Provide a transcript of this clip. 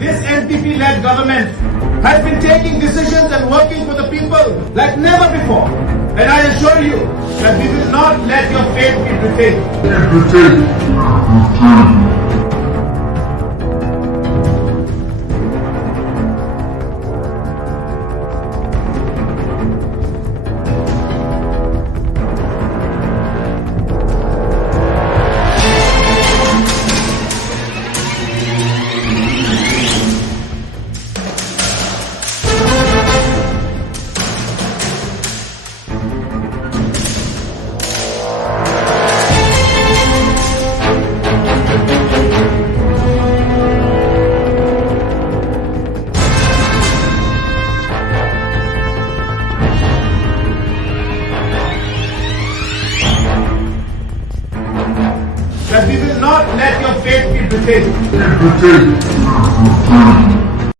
This NPP-led government has been taking decisions and working for the people like never before. And I assure you that we will not let your faith be betrayed. That we will not let your faith be betrayed.